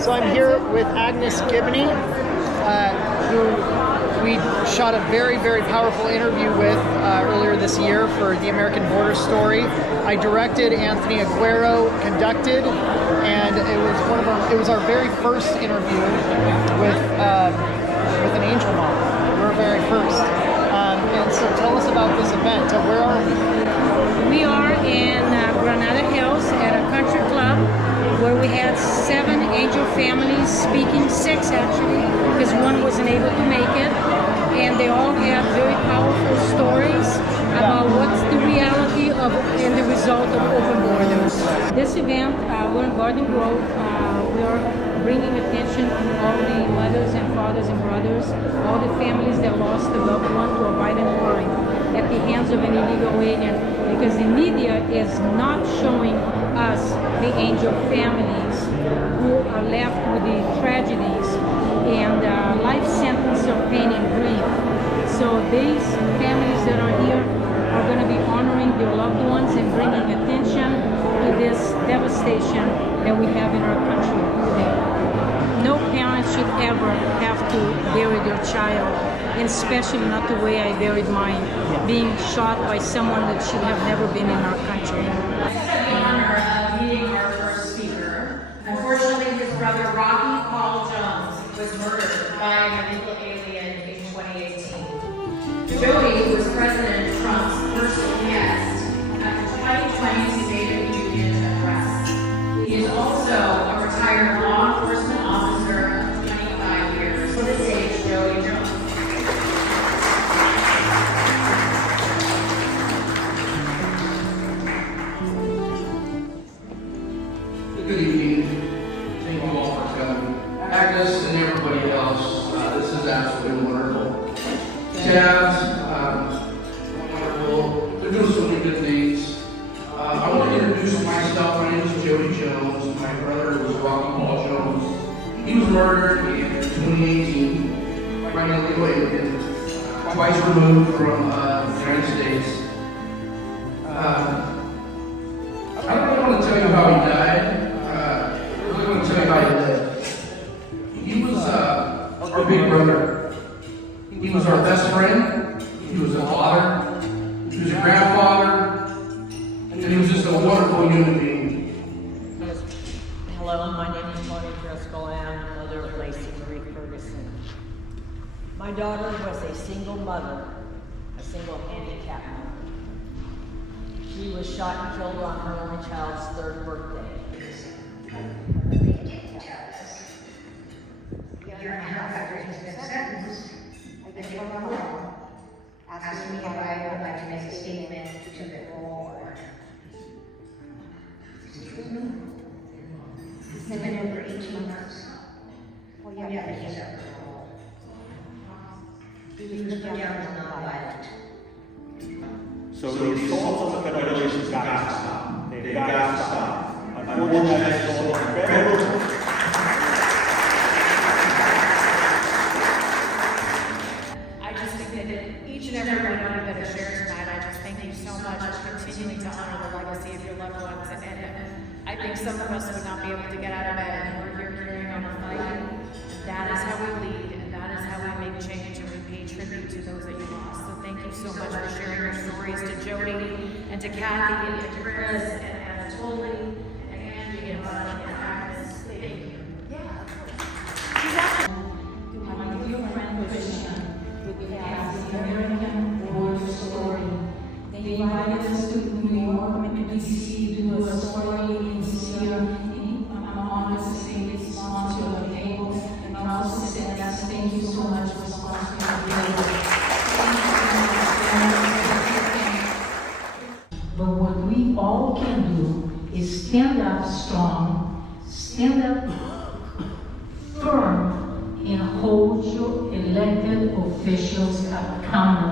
So I'm here with Agnes Gibboney, who we shot a very, very powerful interview with earlier this year for The American Border Story. I directed, Anthony Aguero conducted, and it was our very first interview with an angel mom. Our very first. And so tell us about this event. Where are we? We are in Granada Hills at a country club where we had 7 angel families speaking, 6 actually, because one wasn't able to make it. And they all have very powerful stories about what's the reality of and the result of open borders. This event, we're in Garden Grove. We are bringing attention to all the mothers and fathers and brothers, all the families that lost a loved one to a violent crime at the hands of an illegal alien, because the media is not showing us the angel families who are left with the tragedies and life sentence of pain and grief. So these families that are here are going to be honoring their loved ones and bringing attention to this devastation that we have in our country today. No parent should ever have to bury their child, and especially not the way I buried mine, being shot by someone that should have never been in our country. The honor of meeting our first speaker. Unfortunately, his brother Rocky Paul Jones was murdered by an illegal alien in 2018. Jody was President Trump's personal guest at the 2020 State of the Union address. He is also a retired law enforcement officer of 25 years. So this age, Jody Jones. Good evening. Thank you all for coming. Agnes and everybody else, this is absolutely wonderful. Tabs, wonderful. They're doing so many good things. I want to introduce myself. My name is Jody Jones. My brother was Rocky Paul Jones. He was murdered in 2018 by an illegal alien, twice removed from the United States. I don't really want to tell you how he died. I'm going to tell you how he lived. He was our big brother. He was our best friend. He was a father. He was a grandfather. And he was just a wonderful human being. Hello, my name is Mom Agnes Gibboney, mother of Lacey Marie Ferguson. My daughter was a single mother, a single handicapped mother. She was shot and killed on her only child's 3rd birthday. Asking me if I would like to make a statement to the whole board. It's been over 18 months. Well, yeah, but he's up for parole. He was put down as non-violent. So the assaults on the Federation's got to stop. They've got to stop. Unfortunately, federal. I just think that each and every one of you that has shared tonight, I just thank you so much for continuing to honor the legacy of your loved ones. And I think some of us would not be able to get out of bed, and we're here carrying on the fight. That is how we lead, and that is how we make change, and we pay tribute to those that you lost. So thank you so much for sharing your stories to Jody, and to Kathy, and to Chris, and to Tolly, and Angie, and Bud, and Agnes. Thank you. Yeah, To my dear friend Christian, with the American Border Story. They invited us to New York and DC to do a story in Syria. I'm honored to be the sponsor of the table, and also said, thank you so much for sponsoring the table. But what we all can do is stand up strong, stand up firm, and hold your elected officials accountable.